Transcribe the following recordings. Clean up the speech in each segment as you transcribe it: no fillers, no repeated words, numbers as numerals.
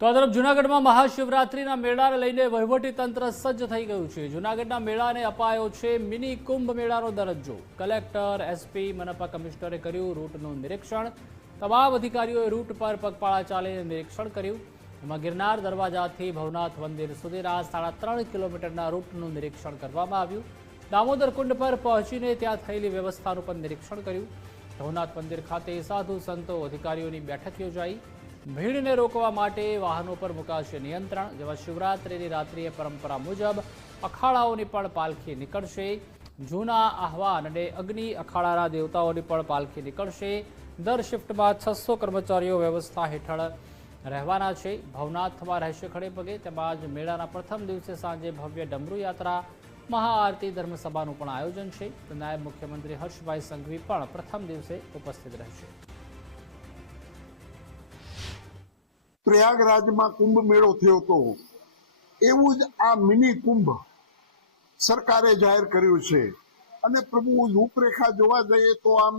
તો આ તરફ જૂનાગઢમાં મહાશિવરાત્રિના મેળાને લઈને વહીવટીતંત્ર સજ્જ થઈ ગયું છે। જૂનાગઢના મેળાને અપાયો છે મિની કુંભ મેળાનો દરજ્જો। કલેક્ટર, એસપી, મનપા કમિશનરે કર્યું રૂટનું નિરીક્ષણ। તમામ અધિકારીઓએ રૂટ પર પગપાળા ચાલીને નિરીક્ષણ કર્યું। એમાં ગિરનાર દરવાજાથી ભવનાથ મંદિર સુધીના 3.5 કિલોમીટરના રૂટનું નિરીક્ષણ કરવામાં આવ્યું। દામોદર કુંડ પર પહોંચીને ત્યાં થયેલી વ્યવસ્થાનું પણ નિરીક્ષણ કર્યું। ભવનાથ મંદિર ખાતે સાધુ સંતો અધિકારીઓની બેઠક યોજાઈ। ભીડને રોકવા માટે વાહનો પર મુકાશે નિયંત્રણ। જેમાં શિવરાત્રિની રાત્રિએ પરંપરા મુજબ અખાડાઓની પણ પાલખી નીકળશે। જૂના આહવાન અને અગ્નિ અખાડાના દેવતાઓની પણ પાલખી નીકળશે। દર શિફ્ટમાં 600 કર્મચારીઓ વ્યવસ્થા હેઠળ રહેવાના છે। ભવનાથમાં રહેશે ખડે પગે। તેમજ મેળાના પ્રથમ દિવસે સાંજે ભવ્ય ડમરૂ યાત્રા, મહાઆરતી, ધર્મસભાનું પણ આયોજન છે। નાયબ મુખ્યમંત્રી હર્ષભાઈ સંઘવી પણ પ્રથમ દિવસે ઉપસ્થિત રહેશે। પ્રયાગરાજમાં કુંભ મેળો થયો હતો એવું જ આ મિની કુંભ સરકારે જાહેર કર્યું છે। અને પ્રભુ રૂપરેખા જોવા જઈએ તો આમ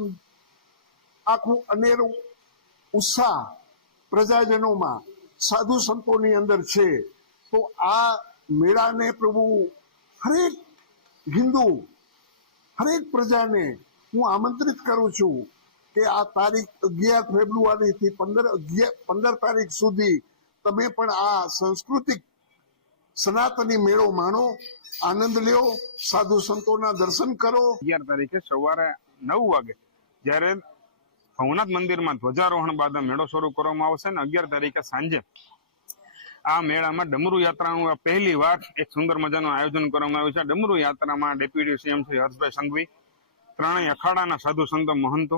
આખું અનેરું ઉત્સાહ પ્રજાજનોમાં, સાધુ સંતોની અંદર છે। તો આ મેળાને પ્રભુ હરેક હિન્દુ, હરેક પ્રજાને હું આમંત્રિત કરું છું કે આ તારીખ 11 ફેબ્રુઆરીથી 15 તારીખ સુધી તમે પણ આ સાંસ્કૃતિક સનાતની મેળો માણો, આનંદ લ્યો, સાધુ સંતોના દર્શન કરો। 11 તારીખે સવારે 9 વાગે જ્યારે ભવનાથ મંદિરમાં ધ્વજારોહણ બાદ મેળો શરૂ કરવામાં આવશે અને 11 તારીખે સાંજે આ મેળામાં ડમરૂ યાત્રાનું પહેલી વાર એક સુંદર મજાનું આયોજન કરવામાં આવ્યું છે। ડમરૂ યાત્રામાં ડેપ્યુટી સીએમ શ્રી હર્ષભાઈ સંઘવી, ત્રણેય અખાડાના સાધુ સંતો મહંતો,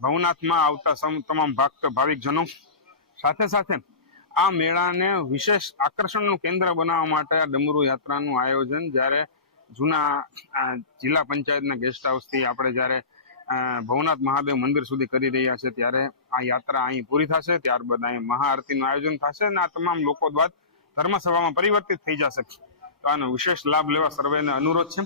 ભવનાથમાં આવતા તમામ ભક્ત ભાવિકજનો, સાથે સાથે આ મેળાને વિશેષ આકર્ષણનું કેન્દ્ર બનાવવા માટે આ ડમરૂ યાત્રાનું આયોજન જ્યારે જૂના જિલ્લા પંચાયતના ગેસ્ટ હાઉસથી આપણે જ્યારે ભવનાથ મહાદેવ મંદિર સુધી કરી રહ્યા છે ત્યારે આ યાત્રા અહીં પૂરી થશે। ત્યારબાદ અહીં મહાઆરતીનું આયોજન થશે અને આ તમામ લોકો દ્વારા ધર્મસભામાં પરિવર્તિત થઈ જશે। તો આનો વિશેષ લાભ લેવા સર્વેને અનુરોધ છે।